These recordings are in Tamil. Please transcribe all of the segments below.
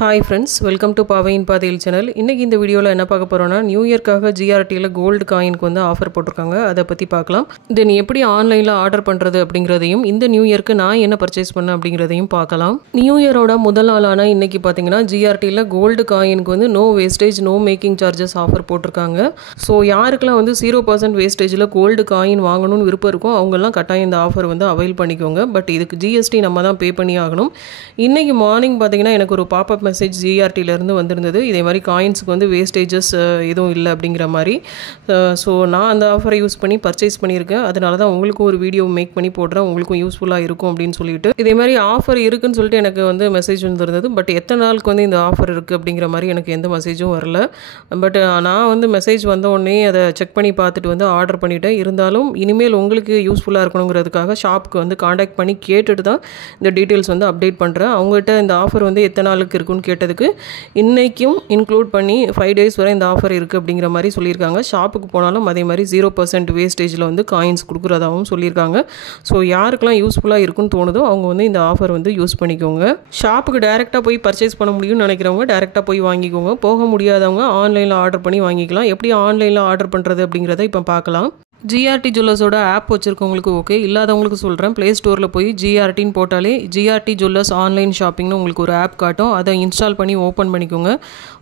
Hi friends, welcome to Pawain Padil channel. இன்னைக்கு இந்த வீடியோல என்ன பார்க்க போறோம்னா நியூ இயர்க்காக GRT ல கோல்ட் காயினுக்கு வந்து ஆஃபர் போட்டுருக்காங்க. அத பத்தி பார்க்கலாம். தென் எப்படி ஆன்லைன்ல ஆர்டர் பண்றது அப்படிங்கறதையும் இந்த நியூ இயர்க்கு நான் என்ன பர்ச்சேஸ் பண்ணேன் அப்படிங்கறதையும் பார்க்கலாம். நியூ இயரோட முதல் நாளான இன்னைக்கு பாத்தீங்கன்னா GRT ல கோல்ட் காயினுக்கு வந்து no wastage no making charges offer போட்டுருக்காங்க. சோ யாருக்கெல்லாம் வந்து 0% வேஸ்டேஜ்ல கோல்ட் காயின் வாங்கணும்னு விருப்பம் இருக்கோ அவங்க எல்லாம் கட்டாயம் இந்த ஆஃபர் வந்து அவைல் பண்ணிக்கோங்க. பட் இதுக்கு GST நம்ம தான் பே பண்ணி ஆகணும். இன்னைக்கு மார்னிங் பாத்தீங்கன்னா எனக்கு ஒரு பாப் மெசேஜ் GRT ல இருந்து வந்திருந்தது. இதே மாதிரி காயின்ஸ்க்கு வந்து வேஸ்டேஜஸ் எதுவும் இல்லை அப்படிங்கிற மாதிரி. ஸோ நான் அந்த ஆஃபரை யூஸ் பண்ணி பர்ச்சேஸ் பண்ணியிருக்கேன். அதனால தான் உங்களுக்கும் ஒரு வீடியோ மேக் பண்ணி போடுறேன், உங்களுக்கும் யூஸ்ஃபுல்லாக இருக்கும் அப்படின்னு சொல்லிட்டு. இதே மாதிரி ஆஃபர் இருக்குன்னு சொல்லிட்டு எனக்கு வந்து மெசேஜ் வந்துருந்தது. பட் எத்தனை நாளுக்கு வந்து இந்த ஆஃபர் இருக்குது அப்படிங்கிற மாதிரி எனக்கு எந்த மெசேஜும் வரல. பட் நான் வந்து மெசேஜ் வந்த உடனே அதை செக் பண்ணி பார்த்துட்டு வந்து ஆர்டர் பண்ணிட்டேன். இருந்தாலும் இனிமேல் உங்களுக்கு யூஸ்ஃபுல்லாக இருக்கணுங்கிறதுக்காக ஷாப்புக்கு வந்து காண்டாக்ட் பண்ணி கேட்டுட்டு தான் இந்த டீட்டெயில்ஸ் வந்து அப்டேட் பண்ணுறேன். அவங்ககிட்ட இந்த ஆஃபர் வந்து எத்தனை நாளுக்கு இருக்குன்னு கேட்டதுக்கு இன்னைக்கும் இன்க்ளூட் பண்ணி 5 days வரை இந்த ஆஃபர் இருக்குது அப்படிங்கிற மாதிரி சொல்லியிருக்காங்க. ஷாப்புக்கு போனாலும் அதே மாதிரி 0% வேஸ்டேஜில் வந்து காயின்ஸ் கொடுக்குறதாகவும் சொல்லியிருக்காங்க. ஸோ யாருக்கெல்லாம் யூஸ்ஃபுல்லாக இருக்குன்னு தோணுதோ அவங்க வந்து இந்த ஆஃபர் வந்து யூஸ் பண்ணிக்கோங்க. ஷாப்புக்கு டைரெக்டாக போய் பர்ச்சேஸ் பண்ண முடியும்னு நினைக்கிறவங்க டைரெக்டாக போய் வாங்கிக்கோங்க. போக முடியாதவங்க ஆன்லைனில் ஆர்டர் பண்ணி வாங்கிக்கலாம். எப்படி ஆன்லைனில் ஆர்டர் பண்ணுறது அப்படிங்கிறத இப்போ பார்க்கலாம். GRT ஜுவல்லர்ஸோட ஆப் வச்சுருக்கவங்களுக்கு ஓகே, இல்லாதவங்களுக்கு சொல்கிறேன். ப்ளே ஸ்டோரில் போய் GRTன்னு போட்டாலே GRT ஜுவல்லர்ஸ் ஆன்லைன் ஷாப்பிங்னு உங்களுக்கு ஒரு ஆப் காட்டும். அதை இன்ஸ்டால் பண்ணி ஓப்பன் பண்ணிக்கோங்க.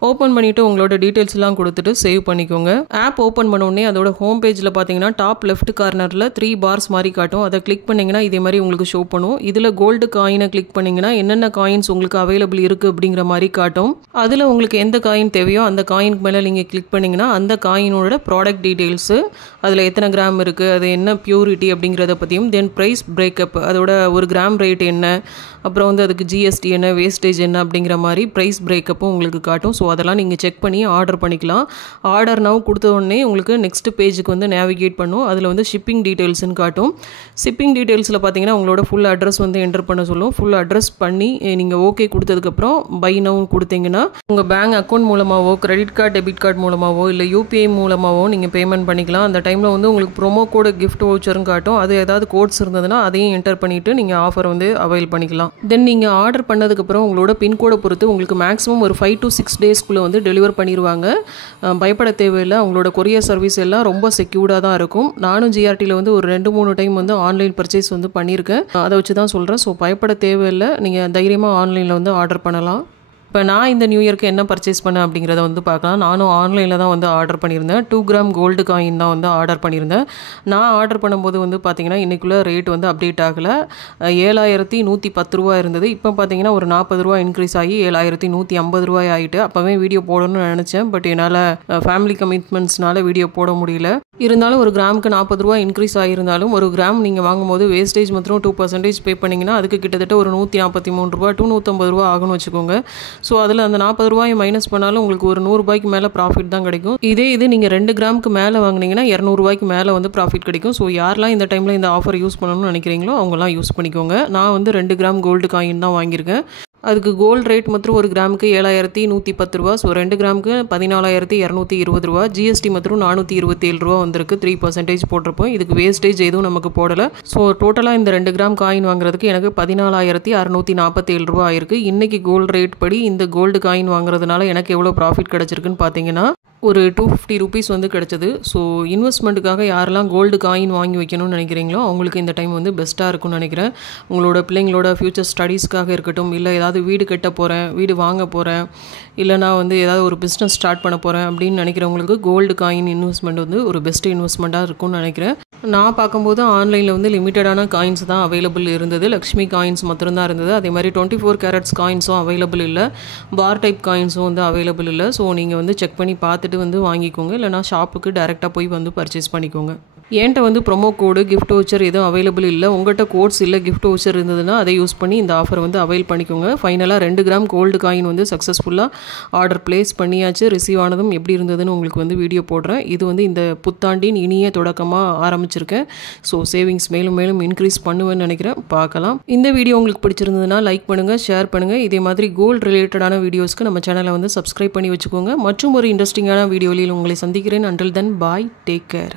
ஓப்பன் பண்ணிவிட்டு உங்களோட டீட்டெயில்ஸ்லாம் கொடுத்துட்டு சேவ் பண்ணிக்கோங்க. ஆப் ஓப்பன் பண்ண உடனே அதோட ஹோம் பேஜில் பார்த்தீங்கன்னா டாப் லெஃப்ட் கார்னரில் 3 bars மாதிரி காட்டும். அதை கிளிக் பண்ணிங்கன்னா இதே மாதிரி உங்களுக்கு ஷோ பண்ணும். இதில் கோல்டு காயினை கிளிக் பண்ணிங்கன்னா என்னென்ன காயின்ஸ் உங்களுக்கு அவைலபிள் இருக்குது அப்படிங்கிற மாதிரி காட்டும். அதில் உங்களுக்கு எந்த காயின் தேவையோ அந்த காயினுக்கு மேலே நீங்கள் கிளிக் பண்ணிங்கன்னா அந்த காயினோட ப்ராடக்ட் டீட்டெயில்ஸு, அதில் எத்தனை கிராம் இருக்குது, அது என்ன பியூரிட்டி அப்படிங்கிறத பற்றியும், தென் ப்ரைஸ் பிரேக்கப், அதோட ஒரு கிராம் ரேட் என்ன, அப்புறம் வந்து அதுக்கு GST என்ன, வேஸ்டேஜ் என்ன அப்படிங்கிற மாதிரி ப்ரைஸ் பிரேக்கப்பும் உங்களுக்கு காட்டும். ஸோ அதெல்லாம் நீங்கள் செக் பண்ணி ஆர்டர் பண்ணிக்கலாம். ஆர்டர் நவ் கொடுத்த உடனே உங்களுக்கு நெக்ஸ்ட் பேஜுக்கு வந்து நேவிகேட் பண்ணும். அதில் வந்து ஷிப்பிங் டீட்டெயில்ஸ்னு காட்டும். ஷிப்பிங் டீட்டெயில்ஸில் பார்த்தீங்கன்னா உங்களோட ஃபுல் அட்ரஸ் வந்து என்டர் பண்ண சொல்லும். ஃபுல் அட்ரஸ் பண்ணி நீங்கள் ஓகே கொடுத்ததுக்கப்புறம் பை நவ் கொடுத்தீங்கன்னா உங்கள் பேங்க் அக்கௌண்ட் மூலமாகவோ கிரெடிட் கார்டு டெபிட் கார்டு மூலமாகவோ இல்லை UPI மூலமாகவோ நீங்கள் பேமெண்ட் பண்ணிக்கலாம். அந்த டைமில் வந்து உங்களுக்கு ப்ரோமோ கோடு கிஃப்ட் வவுச்சரும் காட்டும். அது ஏதாவது கோட்ஸ் இருந்ததுன்னா அதையும் என்டர் பண்ணிவிட்டு நீங்கள் ஆஃபர் வந்து அவைல் பண்ணிக்கலாம். தென் நீங்கள் ஆர்டர் பண்ணதுக்கப்புறம் உங்களோட பின்கோடை பொறுத்து உங்களுக்கு மேக்ஸிமம் ஒரு 5 to 6 daysக்குள்ளே வந்து டெலிவர் பண்ணிடுவாங்க. பயப்பட தேவையில்லை. உங்களோட கொரியர் சர்வீஸ் எல்லாம் ரொம்ப செக்யூர்டாக தான் இருக்கும். நானும் GRTயில் வந்து ஒரு 2-3 டைம் வந்து ஆன்லைன் பர்ச்சேஸ் வந்து பண்ணியிருக்கேன். அதை வச்சு தான் சொல்கிறேன். ஸோ பயப்பட தேவையில்லை. நீங்கள் தைரியமாக ஆன்லைனில் வந்து ஆர்டர் பண்ணலாம். இப்போ நான் இந்த நியூ இயர்க்கு என்ன பர்ச்சேஸ் பண்ணேன் அப்படிங்கிறத வந்து பார்க்கலாம். நானும் ஆன்லைனில் தான் வந்து ஆர்டர் பண்ணியிருந்தேன். 2 கிராம் கோல்டு காயின் தான் வந்து ஆர்டர் பண்ணியிருந்தேன். நான் ஆர்டர் பண்ணும்போது வந்து பார்த்தீங்கன்னா இன்றைக்குள்ளே ரேட் வந்து அப்டேட் ஆகலை. 7110 ரூபா இருந்தது. இப்போ பார்த்தீங்கன்னா ஒரு 40 ரூபா இன்க்ரீஸ் ஆகி 7150 ரூபாய் ஆகிட்டு. அப்போவே வீடியோ போடணும்னு நினச்சேன். பட் என்னால் ஃபேமிலி கமிட்மெண்ட்ஸ்னால வீடியோ போட முடியல. இருந்தாலும் ஒரு கிராமுக்கு 40 ரூபா இன்க்ரீஸ் ஆகியிருந்தாலும் ஒரு கிராம் நீங்கள் வாங்கும்போது வேஸ்டேஜ் மாத்திரம் 2% பே பண்ணிங்கன்னா அதுக்கு கிட்டத்தட்ட ஒரு 143 ரூபா 150 ரூபா ஆகும்னு வச்சுக்கோங்க. ஸோ அதில் அந்த 40 ரூபாயை மைனஸ் பண்ணாலும் உங்களுக்கு ஒரு 100 ரூபாய்க்கு மேலே ப்ராஃபிட் தான் கிடைக்கும். இது நீங்கள் 2 கிராமுக்கு மேலே வாங்கினீங்கன்னா 200 ரூபாய்க்கு மேலே வந்து ப்ராஃபிட் கிடைக்கும். ஸோ யாரெல்லாம் இந்த டைமில் இந்த ஆஃபர் யூஸ் பண்ணணும்னு நினைக்கிறீங்களோ அவங்களாம் யூஸ் பண்ணிக்கோங்க. நான் வந்து 2 கிராம் கோல்டு காயின் தான் வாங்கியிருக்கேன். அதுக்கு கோல்டு ரேட் மற்றும் ஒரு கிராமுக்கு 7110 ரூபா. ஸோ 2 கிராமுக்கு 14220 ரூபா. GST மற்றும் 427 ரூபா வந்திருக்கு. 3% போட்டிருப்போம். இதுக்கு வேஸ்டேஜ் எதுவும் நமக்கு போடலை. ஸோ டோட்டலாக இந்த 2 கிராம் காயின் வாங்குறதுக்கு எனக்கு 14647 ரூபா ஆயிருக்கு. இன்னைக்கு கோல்டு ரேட் படி இந்த கோல்டு காயின் வாங்குறதுனால எனக்கு எவ்வளோ ப்ராஃபிட் கிடைச்சிருக்குன்னு பார்த்தீங்கன்னா ஒரு 250 rupees வந்து கிடைச்சது. ஸோ இன்வெஸ்ட்மெண்ட்டுக்காக யாரெல்லாம் கோல்டு காயின் வாங்கி வைக்கணும்னு நினைக்கிறீங்களோ அவங்களுக்கு இந்த டைம் வந்து பெஸ்ட்டாக இருக்கும்னு நினைக்கிறேன். உங்களோட பிள்ளைங்களோட ஃப்யூச்சர் ஸ்டடீஸ்க்காக இருக்கட்டும், இல்லை ஏதாவது வீடு கட்ட போகிறேன், வீடு வாங்க போகிறேன், இல்லைனா வந்து ஏதாவது ஒரு பிஸ்னஸ் ஸ்டார்ட் பண்ண போகிறேன் அப்படின்னு நினைக்கிறவங்களுக்கு கோல்டு காயின் இன்வெஸ்ட்மெண்ட் வந்து ஒரு பெஸ்ட் இன்வெஸ்ட்மெண்ட்டாக இருக்கும்னு நினைக்கிறேன். நான் பார்க்கும்போது ஆன்லைனில் வந்து லிமிட்டடான காயின்ஸ் தான் அவைலபிள் இருந்தது. லக்ஷ்மி காயின்ஸ் மட்டும்தான் இருந்தது. அதே மாதிரி 24 carats காயின்ஸும் அவைலபிள் இல்லை. பார் டைப் காயின்ஸும் வந்து அவைலபிள் இல்லை. ஸோ நீங்கள் வந்து செக் பண்ணி பார்த்துட்டு வந்து வாங்கிக்கோங்க. இல்லைனா ஷாப்புக்கு டைரெக்டாக போய் வந்து பர்ச்சேஸ் பண்ணிக்கோங்க. என்கிட்ட வந்து ப்ரோமோ கோடு கிஃப்ட் வவுச்சர் எதுவும் அவைலபிள் இல்லை. உங்கள்கிட்ட கோட்ஸ் இல்லை கிஃப்ட் வவுச்சர் இருந்ததுன்னா அதை யூஸ் பண்ணி இந்த ஆஃபர் வந்து அவைல் பண்ணிக்கோங்க. ஃபைனலாக 2 கிராம் கோல்டு காயின் வந்து சக்ஸஸ்ஃபுல்லாக ஆர்டர் பிளேஸ் பண்ணியாச்சு. ரிசீவ் ஆனதும் எப்படி இருந்ததுன்னு உங்களுக்கு வந்து வீடியோ போடுறேன். இது வந்து இந்த புத்தாண்டின் இனிய தொடக்கமாக ஆரம்பிச்சிருக்கேன். ஸோ சேவிங்ஸ் மேலும் மேலும் இன்க்ரீஸ் பண்ணுவேன்னு நினைக்கிறேன். பார்க்கலாம். இந்த வீடியோ உங்களுக்கு பிடிச்சிருந்ததுன்னா லைக் பண்ணுங்கள், ஷேர் பண்ணுங்கள். இதே மாதிரி கோல்டு ரிலேட்டடான வீடியோஸ்க்கு நம்ம சேனலை வந்து சப்ஸ்கிரைப் பண்ணி வச்சுக்கோங்க. மற்றும் ஒரு இன்ட்ரெஸ்டிங்கான வீடியோவில் உங்களை சந்திக்கிறேன். அண்டில் தென் பாய், டேக் கேர்.